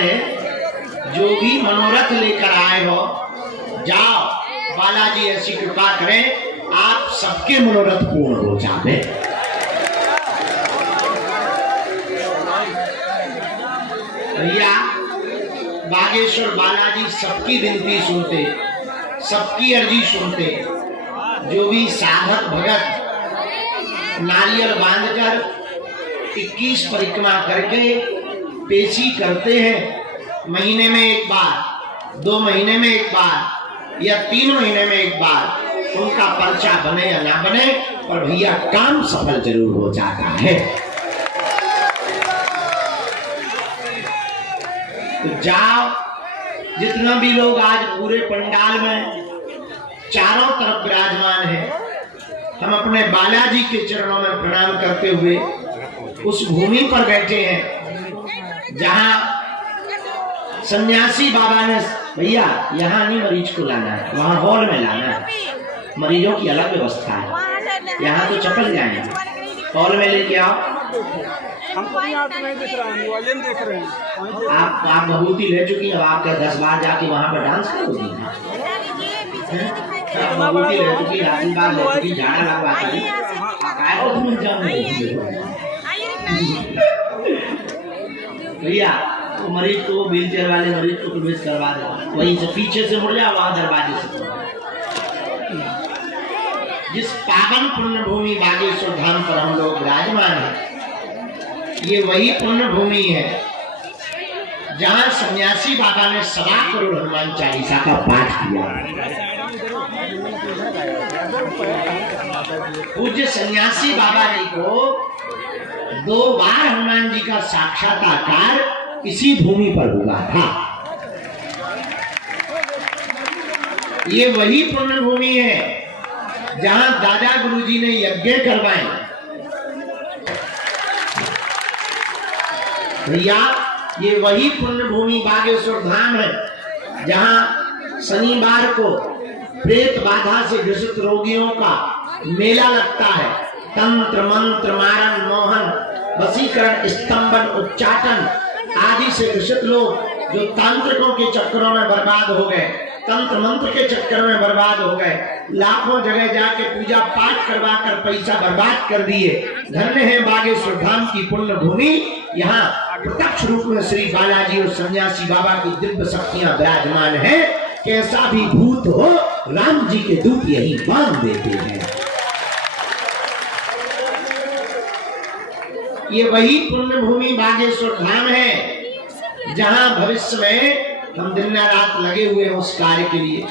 में जो भी मनोरथ लेकर आए हो, जाओ, बालाजी ऐसी कृपा करें आप सबके मनोरथ पूर्ण हो जाए। भैया बागेश्वर बालाजी सबकी विनती सुनते, सबकी अर्जी सुनते। जो भी साधक भगत नारियल बांधकर 21 परिक्रमा करके पेशी करते हैं, महीने में एक बार, 2 महीने में एक बार या 3 महीने में एक बार, उनका पर्चा बने या ना बने, पर भैया काम सफल जरूर हो जाता है। तो जाओ, जितना भी लोग आज पूरे पंडाल में चारों तरफ विराजमान है, हम अपने बालाजी के चरणों में प्रणाम करते हुए उस भूमि पर बैठे हैं जहां सन्यासी बाबा ने, भैया यहाँ नहीं मरीज को लाना है, वहाँ हॉल में लाना है, मरीजों की अलग व्यवस्था है, यहाँ तो चपल जाएंगे, हॉल में लेके आओ। हमको यहाँ तो नहीं दिख रहा है, मोबाइल में देख रहे हैं। आप भभूति ले चुकी, अब आप 10 बार जाके वहाँ पर डांस करोगी? भभूति ले चुकी, आशीर्वाद ले चुकी, झाड़ा लगवा चुकी, भैया तो मरीज को, व्हील चेयर वाले मरीज को प्रवेश करवा दो, वहीं से पीछे से मुड़ जाओ, वहां दरवाजे से। जिस पावन पुण्य भूमि बागेश्वर धाम पर हम लोग विराजमान हैं, ये वही पुण्य भूमि है जहां सन्यासी बाबा ने 1.25 करोड़ हनुमान चालीसा का पाठ किया। पूज्य सन्यासी बाबा जी को 2 बार हनुमान जी का साक्षात्कार इसी भूमि पर हुआ था। ये वही पुण्य भूमि है जहां दादा गुरुजी ने यज्ञ करवाए। भैया ये वही पुण्य भूमि बागेश्वर धाम है जहां शनिवार को प्रेत बाधा से ग्रसित रोगियों का मेला लगता है। तंत्र मंत्र मारण मोहन वशीकरण स्तंभन उच्चाटन आदि से ग्रसित लोग जो तांत्रिकों के चक्करों में बर्बाद हो गए, तंत्र मंत्र के चक्कर में बर्बाद हो गए, लाखों जगह जाके पूजा पाठ करवा कर पैसा बर्बाद कर दिए, धन्य है बागेश्वर धाम की पुण्य भूमि। यहाँ प्रत्यक्ष रूप में श्री बालाजी और सन्यासी बाबा की दिव्य शक्तियां विराजमान है। कैसा भी भूत हो, राम जी के दूत यही बांध देते हैं। ये वही पुण्य भूमि बागेश्वर धाम है जहां भविष्य में हम दिन रात लगे हुए हैं उस कार्य के लिए।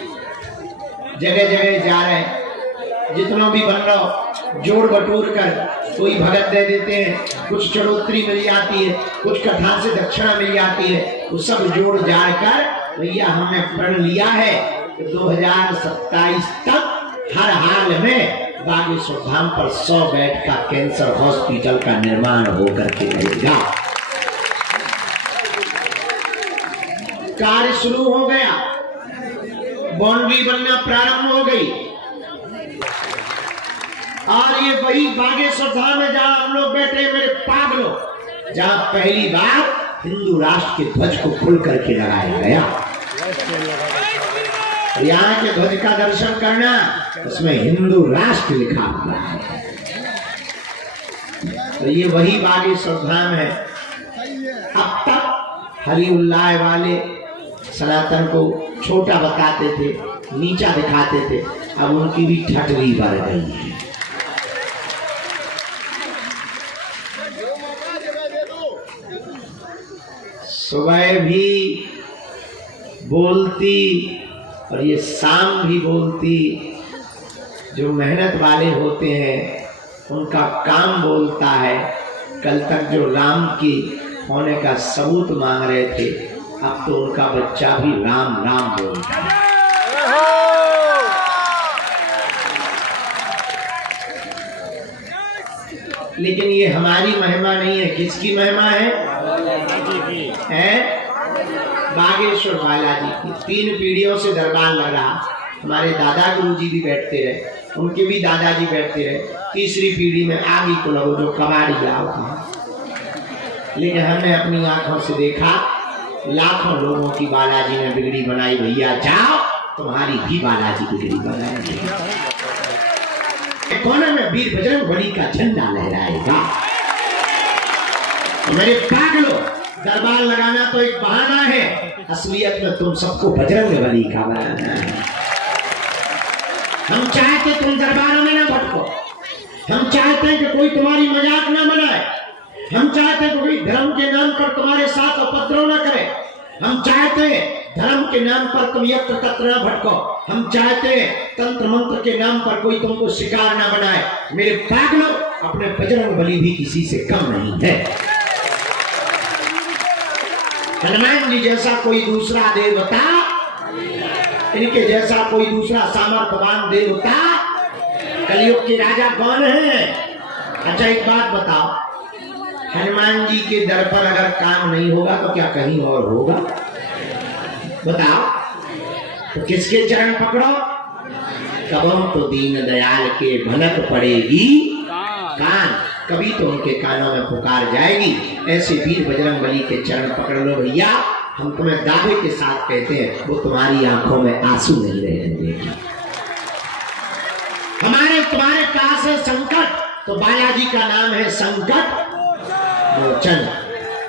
जगह जगह जा रहे हैं, जितना भी बन रहा हो जोड़ बटोर कर कोई भगत दे देते हैं, कुछ चढ़ोतरी मिल जाती है, कुछ कथा से दक्षिणा मिल जाती है, वो सब जोड़ जाड़ कर भैया हमने प्रण लिया है कि 2027 तक हर हाल में बागेश्वर धाम पर 100 बेड का कैंसर हॉस्पिटल का निर्माण होकर के रहेगा। कार्य शुरू हो गया, बाउंड्री बनना प्रारंभ हो गई, और ये वही बागेश्वर धाम है जहां हम लोग बैठे मेरे पागलों, जहां पहली बार हिंदू राष्ट्र के ध्वज को खुल करके लगाया गया। यहाँ के ध्वज का दर्शन करना, उसमें हिंदू राष्ट्र लिखा हुआ है। तो ये वही बागेश्वर धाम है। अब तक हरि उल्लाह वाले सनातन को छोटा बताते थे, नीचा दिखाते थे, अब उनकी भी ठटरी बढ़ गई है। सुबह भी बोलती और ये शाम भी बोलती। जो मेहनत वाले होते हैं उनका काम बोलता है। कल तक जो राम की होने का सबूत मांग रहे थे, अब तो उनका बच्चा भी राम राम बोलता है। लेकिन ये हमारी महिमा नहीं है, किसकी महिमा है? बागेश्वर बालाजी की। 3 पीढ़ियों से दरबार लग रहा। हमारे दादा गुरुजी भी बैठते रहे, उनके भी दादाजी बैठते रहे। तीसरी पीढ़ी में आगे को लगो जो कबाड़ी आओ। लेकिन हमने अपनी आंखों से देखा लाखों लोगों की बालाजी ने बिगड़ी बनाई, भैया जाओ तुम्हारी भी बालाजी बिगड़ी बनाएगी। कोने में वीर बजरंग बली का झंडा लहराएगा। मेरे पागलो, दरबार लगाना तो एक बहाना है, असलियत में तुम सबको बजरंग बली का बनाना है। हम चाहते तुम दरबारों में ना भटको, हम चाहते हैं कि कोई तुम्हारी मजाक ना बनाए, हम चाहते हैं कि कोई धर्म के नाम पर तुम्हारे साथ उपद्रव ना करे, हम चाहते हैं धर्म के नाम पर तुम यत्र तत्र न भटको, हम चाहते हैं तंत्र मंत्र के नाम पर कोई तुमको शिकार ना बनाए। मेरे पागलों, अपने बजरंग बली भी किसी से कम नहीं है। हनुमान जी जैसा कोई दूसरा देवता, इनके जैसा कोई दूसरा सामर्थ्यवान देवता, कलयुग के राजा कौन है? अच्छा एक बात बताओ, हनुमान जी के दर पर अगर काम नहीं होगा तो क्या कहीं और होगा? बताओ, तो किसके चरण पकड़ो? कबम तो दीन दयाल के भनक पड़ेगी कान, कभी तो उनके कानों में पुकार जाएगी। ऐसे वीर बजरंग बली के चरण पकड़ लो भैया, हम तुम्हें दावे के साथ कहते हैं वो तुम्हारी आंखों में आंसू नहीं रहेंगे। हमारे तुम्हारे पास है संकट, तो बालाजी का नाम है संकट मोचन।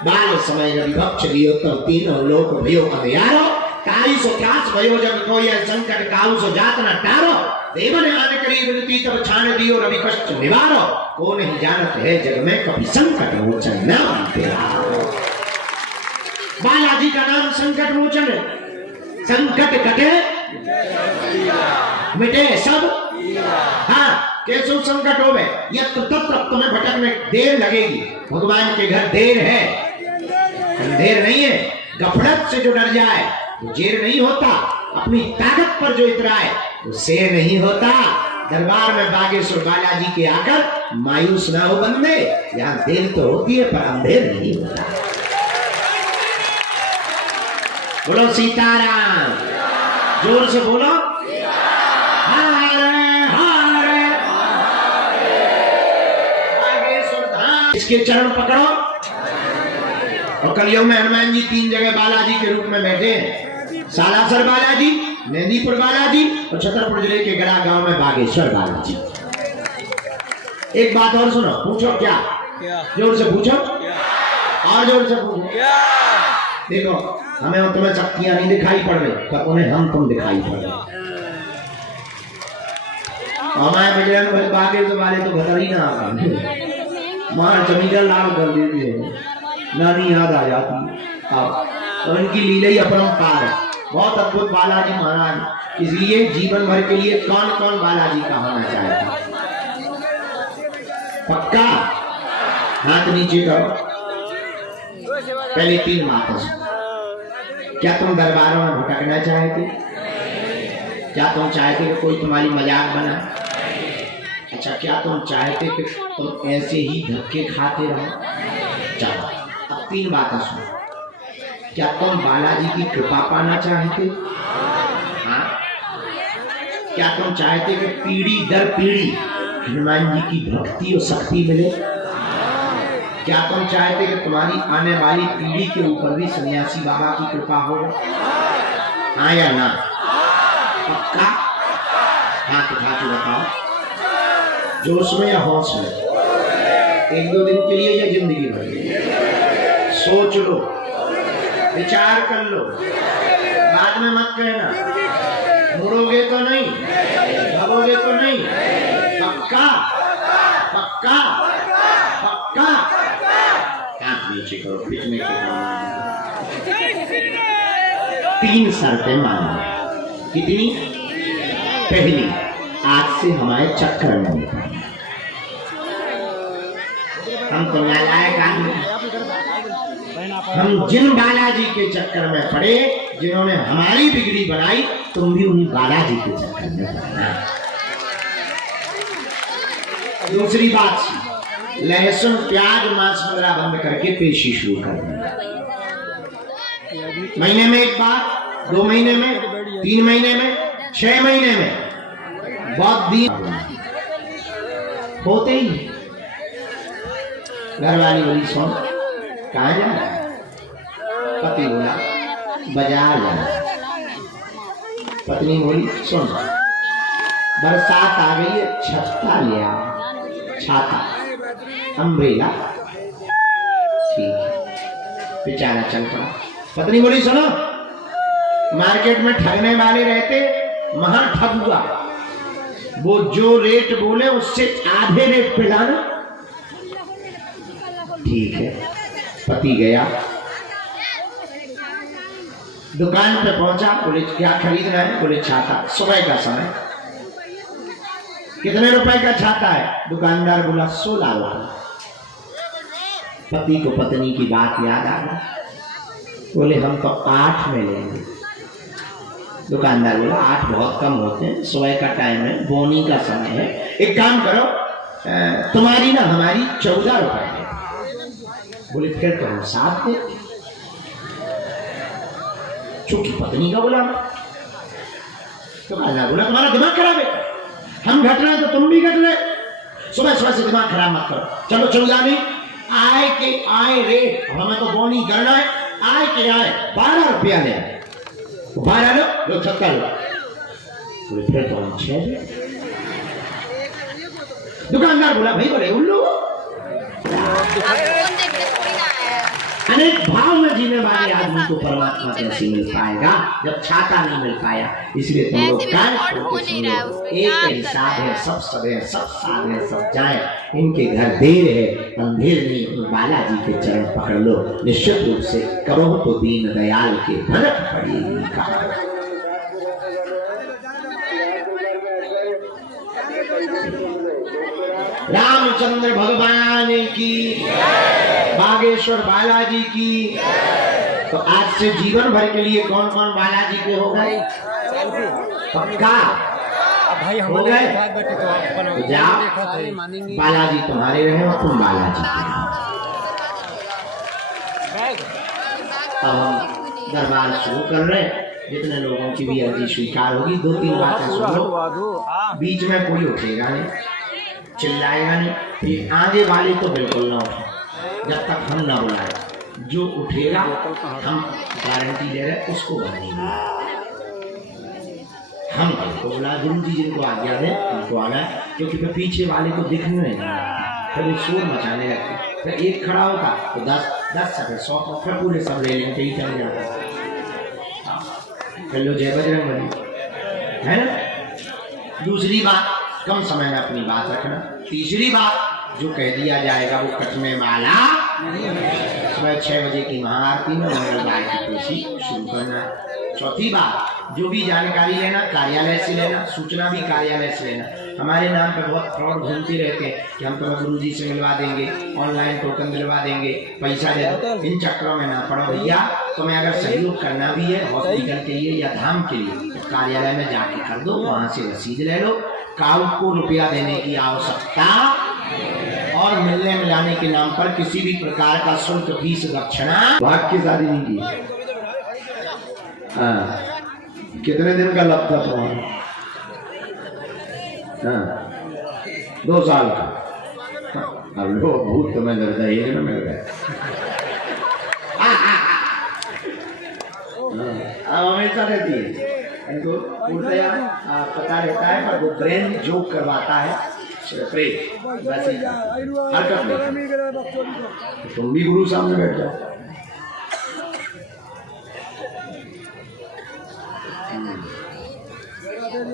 बाल समय विभक्ष लियो तो तीनों लोक भयो अंधियारो, ताई सो त्रास भयो जब को यह संकट काउ सो जात न टारो, देवन आने करी विनती तब छान दियो रवि कष्ट निवारो, को नहीं जानत है जग में कभी संकट मोचन नाम तेरा। बालाजी का नाम संकट मोचन है, संकट कटे मिटे सब। हाँ, कैसे संकट हो गए, यत्र तत्र तुम्हें भटकने देर लगेगी, भगवान के घर देर है, अंधेर नहीं है। गफलत से जो डर जाए वो जेर नहीं होता, अपनी ताकत पर जो इतराए वो शेर नहीं होता। दरबार में बागेश्वर बालाजी के आकर मायूस ना हो बंदे, यहाँ देर तो होती है पर अंधेर नहीं होता। बोलो सीताराम, जोर से बोलो इसके चरण पकड़ो। और कलयुग में हनुमान जी 3 जगह बालाजी के रूप में बैठे हैं, सालासर बालाजी, मेहंदीपुर बालाजी और छतरपुर जिले के गड़ा गांव में बागेश्वर बालाजी। एक बात और सुनो, पूछो क्या? जोर से पूछो, और जोर से पूछो। देखो, हमें और तुम्हें शक्तियां नहीं दिखाई पड़ रही, पर उन्हें हम तुम दिखाई पड़ रहे। हमारे बजरंग बागेश्वर वाले तो बता ही ना आगा मार जमीन लाल कर देती है, नानी याद आ जाती है। तो इनकी लीला ही अपरंपार है, बहुत अद्भुत बालाजी महाराज। इसलिए जीवन भर के लिए कौन कौन बालाजी का होना चाहेगा? पक्का हाथ नीचे करो। पहले 3 बातें, क्या तुम दरबारों में भटकना चाहते? क्या तुम चाहते कि कोई तुम्हारी मजाक बनाए? अच्छा, क्या तुम चाहते कि तुम ऐसे ही धक्के खाते रहो? चलो, अब 3 बातें सुनो। क्या तुम बालाजी की कृपा पाना चाहते? हाँ? क्या तुम चाहते कि पीढ़ी दर पीढ़ी हनुमान जी की भक्ति और शक्ति मिले? क्या तुम चाहते कि तुम्हारी आने वाली पीढ़ी के ऊपर भी सन्यासी बाबा की कृपा हो? हाँ या ना? पक्का हाथ उठा के बताओ, जोश में या होश में? 1-2 दिन के लिए या जिंदगी भर? सोच लो, विचार कर लो, बाद में मत कहना। मुड़ोगे तो नहीं, भागोगे तो नहीं? पक्का पक्का पक्का? हाथ नीचे करो, पिटने के काम। 3 शर्तें मानो। कितनी? पहली, आज से हमारे चक्कर में हम तो नालायक आदमी, हम जिन बालाजी के चक्कर में पड़े, जिन्होंने हमारी बिगड़ी बनाई, तुम भी उन्हीं बालाजी के चक्कर में पड़ना। दूसरी बात, लहसुन प्याज मांस वगैरह बंद करके पेशी शुरू कर देना। महीने में 1 बार, 2 महीने में, 3 महीने में, 6 महीने में, बहुत दिन होते ही। घर वाली बोली, सुन कहाँ जा रहा है? पति बोला बाजार जाना। पत्नी बोली सुन, बरसात आ गई है, छत्ता ले आओ, छाता, अम्ब्रेला। ठीक है, बेचारा चल पड़ा। पत्नी बोली सुनो, मार्केट में ठगने वाले रहते, महा ठग हुआ, वो जो रेट बोले उससे आधे रेट पे लाना। ठीक है, पति गया, दुकान पे पहुंचा, बोले क्या खरीदना है? बोले छाता, सुबह का समय। कितने रुपए का छाता है? दुकानदार बोला 16 रुपए। पति को पत्नी की बात याद आ गई, बोले हम तो 8 में लेंगे। दुकानदार बोला 8 बहुत कम होते हैं, सुबह का टाइम है, बोनी का समय है, एक काम करो, तुम्हारी ना हमारी 14 रुपए है। बोले फिर तो हम 7 दे, चूंकि पत्नी का बोला। दुकानदार बोला तुम्हारा दिमाग खराब है, हम घट रहे हैं तो तुम भी घट रहे, सुबह सुबह से दिमाग खराब मत करो, चलो 14 नहीं, आय के आय रेट, हमें तो बोनी करना है, आय के आय 12 रुपया ले, 12 लो 70 लो। बोले फिर तो हम 6 दे। दुकानदार बोला भाई बोले उल्लू, अनेक भाव में जीने वाले आदमी को परमात्मा कैसे मिल पाएगा जब छाता नहीं मिल पाया। इसलिए तुम लोग एक हिसाब है, सब सब है, सब साथ है, सब जाए, इनके घर देर है अंधेर नहीं, बालाजी के चरण पकड़ लो, निश्चित रूप से करो तो दीन दयाल के भनक पड़ेगी। रामचंद्र भगवान की, बागेश्वर बालाजी की। तो आज से जीवन भर के लिए कौन कौन बालाजी के हो गए? पक्का हो गए? तो जाओ, बालाजी तुम्हारे रहे और तुम बालाजी के। अब हम दरबार शुरू कर रहे हैं, जितने लोगों की भी अर्जी स्वीकार होगी 2-3 बातें सुन लो, बीच में कोई उठेगा नहीं, चिल्लाएगा नहीं, फिर आगे वाले तो बिल्कुल ना उठे जब तक हम ना बुलाए। जो उठेगा हम गारंटी ले रहे उसको बनेंगे, हम को बुला, गुरु जी जिनको आज्ञा दे उनको आना है, क्योंकि फिर पीछे वाले को दिखने नहीं, फिर वो शोर मचाने लगते, फिर एक खड़ा होगा तो 10 से फिर 100 फिर पूरे सब ले लेंगे, ही चले जाते। फिर लो जय बजरंग है ना। दूसरी बात, कम समय में अपनी बात रखना। तीसरी बात, जो कह दिया जाएगा वो कटने वाला। सुबह 6 बजे की महाआरती में मंगलवार की पेशी शुरू करना। चौथी बात, जो भी जानकारी लेना कार्यालय से लेना, सूचना भी कार्यालय से लेना। हमारे नाम पे बहुत फ्रॉड घूमते रहते हैं कि हम तुम्हें गुरु जी से मिलवा देंगे, ऑनलाइन टोकन दिलवा देंगे, पैसा दे दो। इन चक्रों में ना पड़ो भैया। तुम्हें अगर सहयोग करना भी है हॉस्पिटल के लिए या धाम के लिए, तो कार्यालय में जाके कर दो, वहां से रसीद ले लो। काऊ को रुपया देने की आवश्यकता और मिलने मिलाने के नाम पर किसी भी प्रकार का शुल्क, फीस, दक्षिणा। भाग की शादी नहीं की। हाँ, कितने दिन का लग था तुम्हारा? हाँ, 2 साल का। अब लो भूत तुम्हें दहेज में मिल गए। हमेशा रहती है इनको पता रहता है, पर वो ब्रेन जो करवाता है वैसे हरकत नहीं। तुम भी गुरु सामने बैठ जाओ।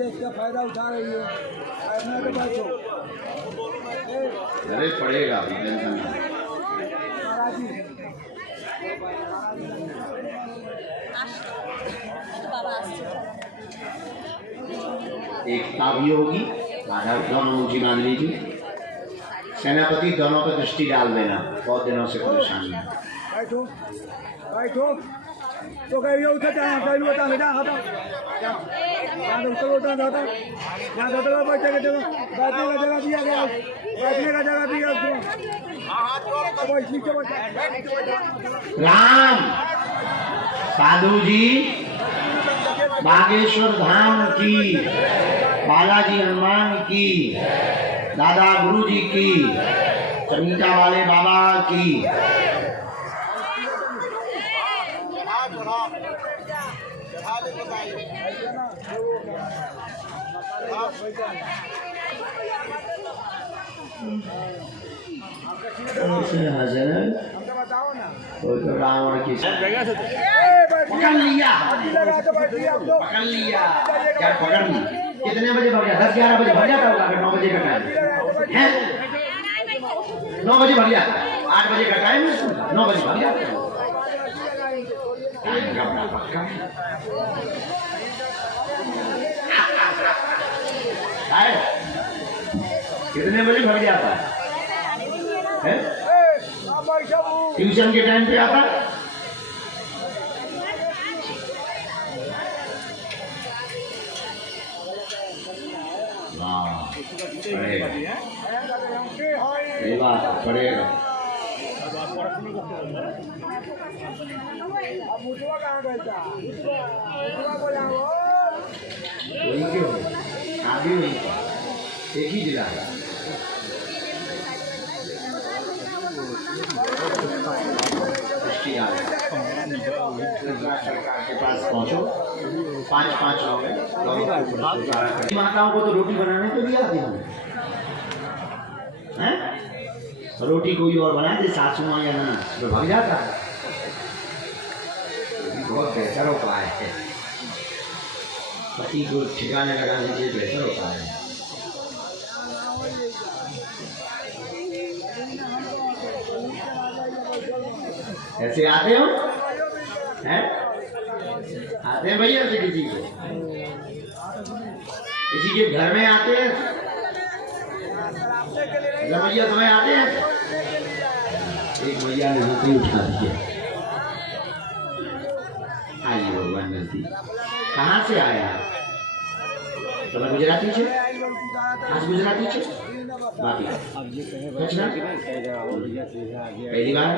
इसका फायदा उठा रही है, अरे पड़ेगा टेंशन। एकता भी होगी, दोनों ऊंची मान लीजिए। सेनापति दोनों पर दृष्टि डाल देना, बहुत दिनों से परेशानी है। बैठो बैठो तो कहीं उठा जाए, कहीं उठा ले जा, हटा यहाँ तो उठा जाता, यहाँ तो बैठने का जगह दिया गया, बैठने का जगह दिया। राम साधु जी बागेश्वर धाम की, बालाजी हनुमान की, दादा गुरु जी की, चमीटा वाले बाबा की। बताओ ना कोई तो रावण की पकड़ लिया, पकड़ लिया, क्या पकड़ ली? कितने बजे भर गया? 10-11 बजे भर जाता होगा, अगर 9 बजे का टाइम है। 9 बजे भर जाता, 8 बजे का टाइम है, 9 बजे भर जाता है। कितने बजे भर जाता है? ट्यूशन के टाइम पे आता है। सही बात पड़ेगा। वही क्यों आगे वही एक ही जिला है। सरकार के पास पहुंचो, 5-5 लोग हैं। माताओं को तो रोटी बनाने तो दिया आती हैं, रोटी कोई और बना दे, सासू माँ या ना, तो भाग जाता है। बहुत बेहतर उपाय है, पति को ठिकाने लगाने के लिए बेहतर उपाय है। ऐसे आते हो हैं? आते हैं भैया से किसी को, किसी के घर में आते हैं भैया, तुम्हें आते हैं? एक भैया ने हाथ उठा दिया। आइए भगवान गलती कहाँ से आया? तुम्हें गुजराती छे? आज गुजराती छे? बाकी पहली बार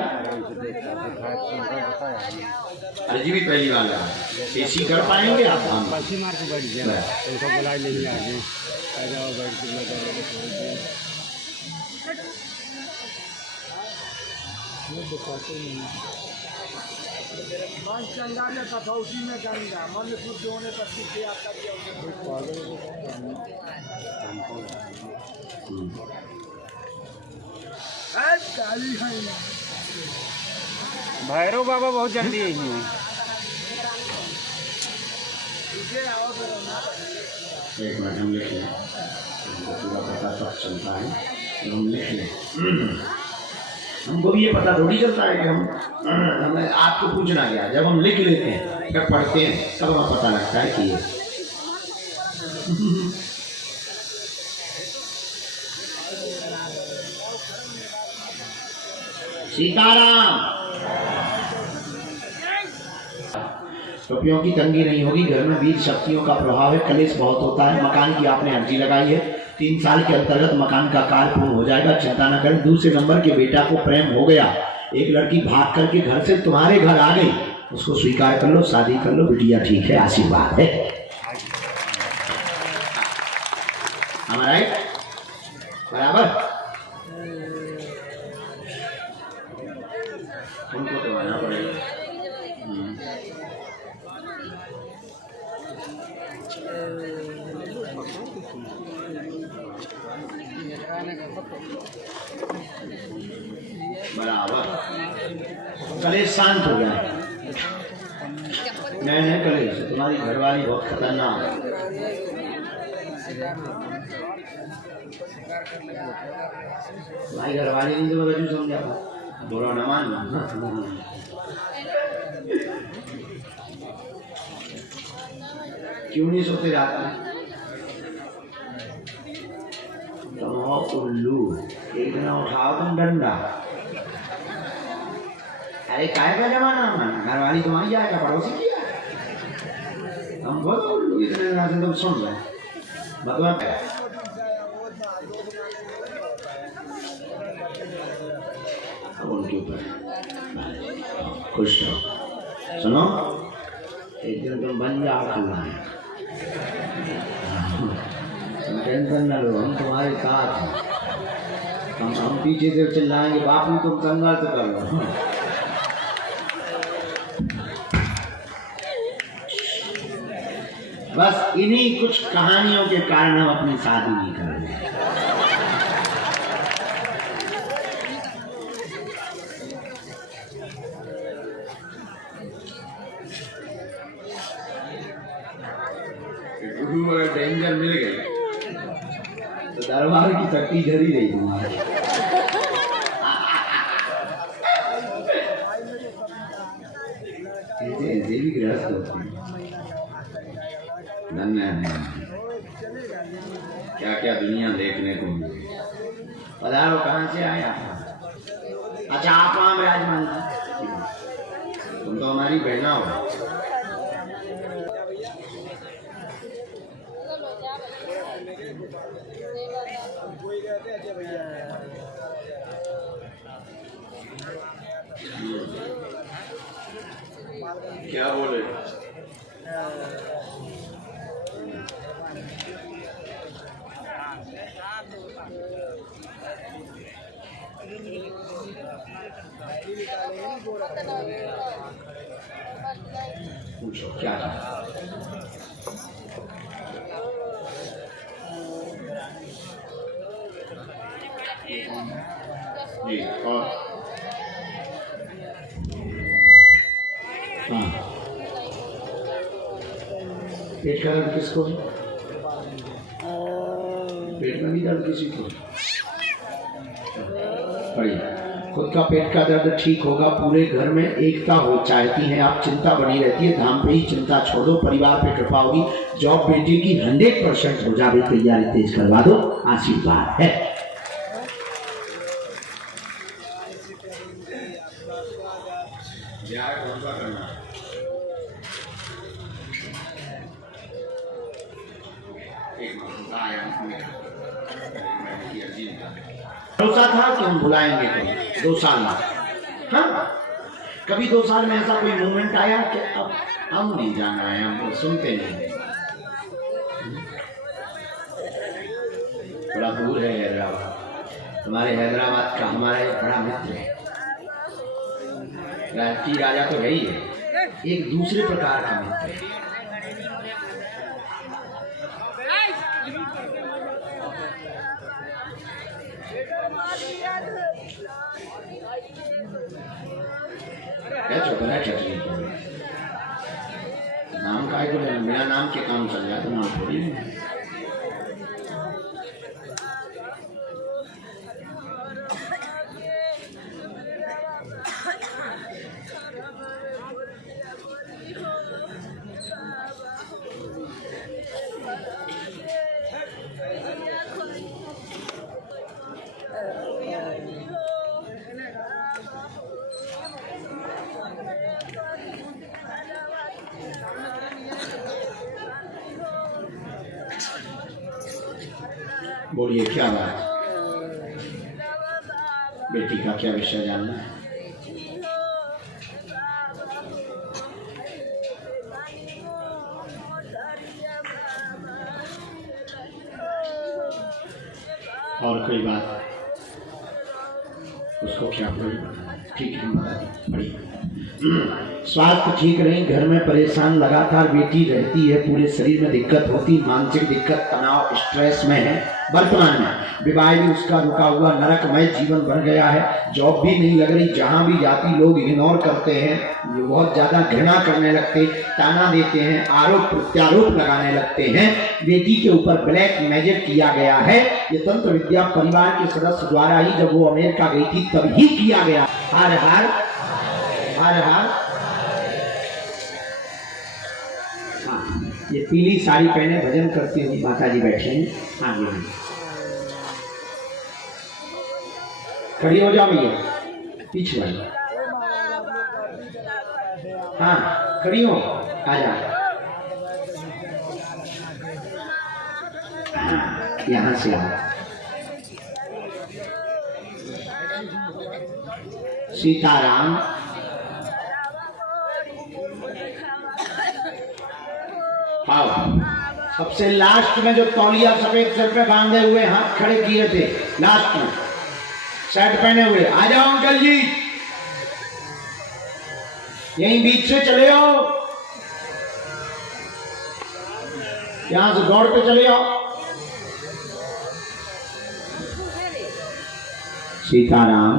अर्जी भी पहली बार एसी कर पाएंगे आप? हम कथौती में गंगा मन शुद्ध होने पर सीधे आपका भैरव बाबा बहुत जल्दी है। एक मिनट हम लिख लें, हमको पूरा पता सब चलता है, हम लिख लें। हमको भी ये पता थोड़ी चलता है कि हमें आपको पूछना गया। जब हम लिख लेते हैं, जब पढ़ते हैं, तब हमें पता लगता है कि ये सीताराम। रुपयों की तंगी नहीं होगी, घर में वीर शक्तियों का प्रभाव है, कलेश बहुत होता है। मकान की आपने अर्जी लगाई है, 3 साल के अंतर्गत मकान का कार्य पूर्ण हो जाएगा, चिंता न करें। दूसरे नंबर के बेटा को प्रेम हो गया, एक लड़की भाग करके घर से तुम्हारे घर आ गई, उसको स्वीकार कर लो, शादी कर लो, बिटिया ठीक है, आशीर्वाद है हमारा बराबर। उनको तो आना पड़ेगा। बराबर कलेश शांत हो गया। नहीं कलेश, तुम्हारी घरवाली बहुत खतरनाक है। भाई घरवाली नहीं तो बच्चों समझा, बुरा न मानना। क्यों नहीं सोते रात में? तुम हो उल्लू, एक दिन उठाओ तुम डंडा। अरे काय का जमाना हमारा, घरवाली तुम्हारी जाएगा, पड़ोसी किया हम बहुत उल्लू। इतने दिन से तुम सुन रहे मतलब उनके ऊपर खुश रहो। सुनो, एक दिन तुम बन जाओ खुलना है, टेंशन न लो, हम तुम्हारे साथ हैं। हम पीछे से चिल्लाएंगे, बापू तुम संघर्ष कर लो। बस इन्हीं कुछ कहानियों के कारण हम अपनी शादी नहीं कर रहे। अगर डेंजर मिल गई तो दरबार की चक्की झरी रही तुम्हारी। ऐसे भी गृहस्थ होते हैं। धन्य है, क्या क्या दुनिया देखने को मिली। पधारो, कहाँ से आया? अच्छा, आप वहाँ विराजमान, तुम तो हमारी बहना हो। क्या बोले? पूछो क्या है? जी, और हाँ, पेट का दर्द किसको है? पेट में नहीं दर्द किसी को? बढ़िया। खुद का पेट का दर्द ठीक होगा, पूरे घर में एकता हो चाहती है आप, चिंता बनी रहती है, धाम पे ही चिंता छोड़ दो, परिवार पे कृपा होगी। जॉब बेटी की 100% हो जाए, तैयारी तेज करवा दो, आशीर्वाद है। भरोसा था कि हम बुलाएंगे तो 2 साल बाद। हाँ, कभी 2 साल में ऐसा कोई मोमेंट आया कि अब हम नहीं जान रहे हैं, हम तो सुनते नहीं। बड़ा दूर है हैदराबाद, तुम्हारे हैदराबाद का हमारा एक बड़ा मित्र है, राजकीय राजा तो है ही है, एक दूसरे प्रकार का मित्र है। क्या चौधरा चटनी नाम का है, बिना नाम के काम चल जाए तो नाम थोड़ी नहीं। बोलिए क्या बात, बेटी का क्या विषय जानना है? और कोई बात? उसको क्या ठीक है, बढ़िया। स्वास्थ्य ठीक नहीं, घर में परेशान लगातार बेटी रहती है, पूरे शरीर में दिक्कत होती, मानसिक दिक्कत, तनाव, स्ट्रेस में है। वर्तमान में विवाह भी उसका रुका हुआ नरकमय जीवन बन गया है, जॉब भी नहीं लग रही, जहां भी जाती लोग इग्नोर करते हैं, बहुत ज्यादा घृणा करने लगते, ताना देते हैं, आरोप प्रत्यारोप लगाने लगते हैं। बेटी के ऊपर ब्लैक मैजिक किया गया है, ये तंत्र विद्या परिवार के सदस्य द्वारा ही जब वो अमेरिका गई थी तब ही किया गया। हर हर हर हर। हाँ, ये पीली साड़ी पहने भजन करती हुई माता जी बैठे हैं। हाँ जी, खड़ी हो जाओ भैया, पीछे वाली। हाँ, खड़ी हो, आ जा। यहाँ से आओ। सीताराम। आओ। सबसे लास्ट में जो तौलिया सफेद सर पे बांधे हुए हाथ खड़े किए थे, लास्ट में शर्ट पहने हुए, आ जाओ अंकल जी, यहीं बीच से चले आओ। यहां से दौड़ते चले आओ। सीताराम।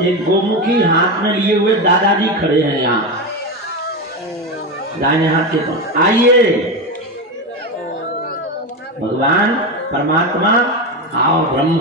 एक गोमुखी हाथ में लिए हुए दादाजी खड़े हैं यहाँ दाहिने हाथ के पास। आइए भगवान परमात्मा आओ ब्रह्म।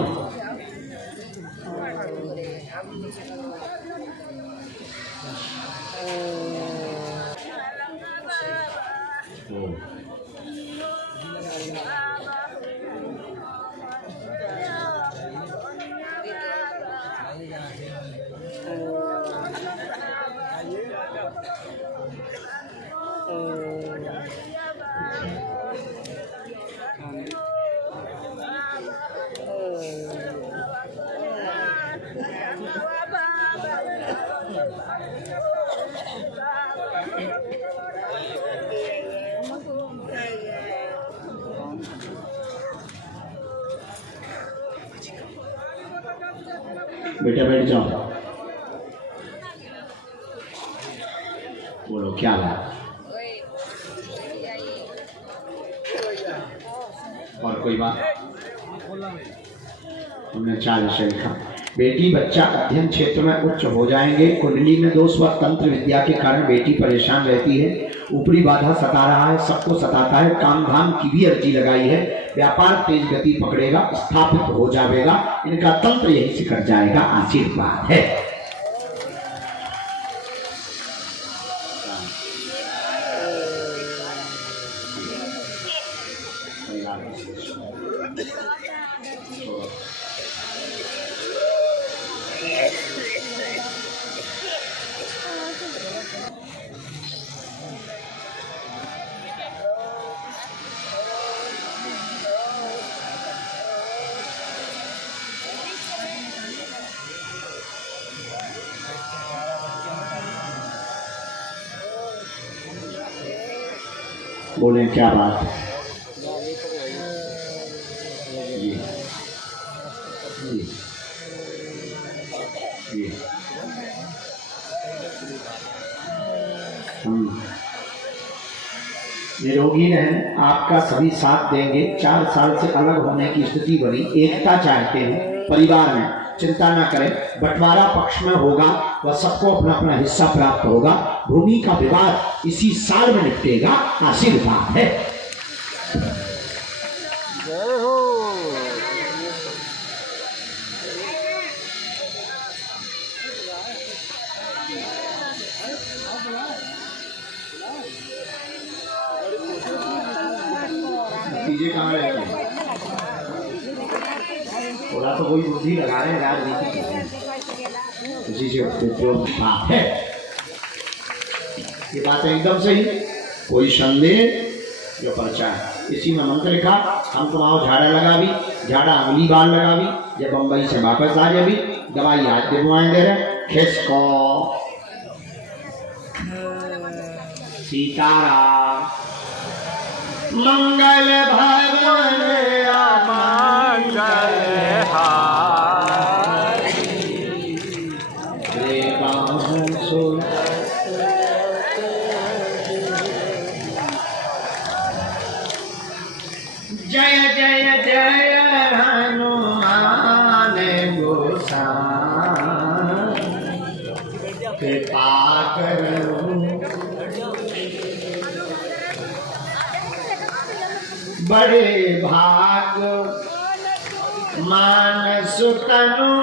बेटा बैठ जाओ। बोलो क्या बात। और कोई बात। हमने 4 विषय लिखा। बेटी बच्चा अध्ययन क्षेत्र में उच्च हो जाएंगे। कुंडली में दोष व तंत्र विद्या के कारण बेटी परेशान रहती है। ऊपरी बाधा सता रहा है, सबको सताता है। काम धाम की भी अर्जी लगाई है। व्यापार तेज गति पकड़ेगा, स्थापित हो जाएगा। इनका तंत्र यही से कट जाएगा। आशीर्वाद है। बोले क्या बात है। जी जी जी। निरोगी रहें, आपका सभी साथ देंगे। 4 साल से अलग होने की स्थिति बनी, एकता चाहते हैं परिवार में। चिंता ना करें, बंटवारा पक्ष में होगा, वह सबको अपना अपना हिस्सा प्राप्त होगा। भूमि का विवाद इसी साल में निपटेगा। आशीर्वाद है। जय हो। चीजें कहाँ रहती हैं? थोड़ा तो कोई बुद्धि लगा रहे हैं राजनीति की। इसी से उपयोग बात है। ये बात है एकदम सही। कोई संदेह जो पर्चा है इसी में मंत्र लिखा। हम तुम आओ झाड़ा लगा भी, झाड़ा अगली बार लगा भी। जब बम्बई से वापस आ जाए भी दवाई आज दिलवाएं दे रहे। खिसको सीताराम। मंगल भवन मंगल जय जय जय हनुमान गोसाई कृपा करो। बड़े भाग मानस तनु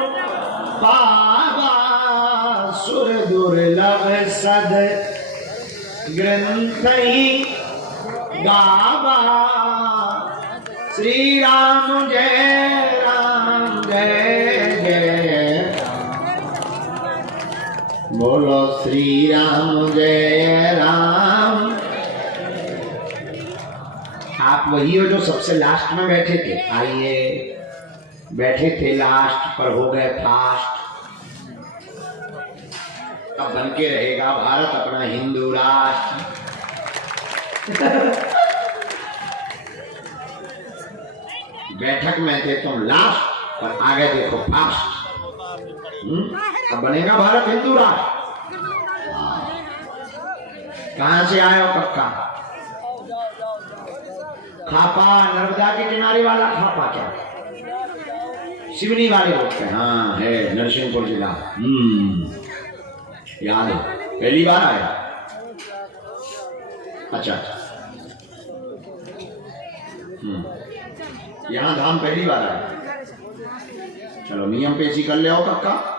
पावा। सुर दुर्लभ सद ग्रंथ ही गावा। श्री राम जय राम जय जय। बोलो श्री राम जय राम। आप वही हो जो सबसे लास्ट में बैठे थे। आइए, बैठे थे लास्ट पर हो गए फास्ट। अब बन के रहेगा भारत अपना हिंदू राष्ट्र। बैठक में थे तुम लास्ट, पर आगे देखो फास्ट। अब बनेगा भारत हिंदू राष्ट्र। कहां से आए हो कक्का? खापा नर्मदा के किनारे वाला खापा क्या? सिवनी वाले लोग हैं। हाँ है, नरसिंहपुर जिला। याद है, पहली बार आया। अच्छा यहाँ धाम पहली बार आया। चलो नियम पेशी कर ले आओ कक्का।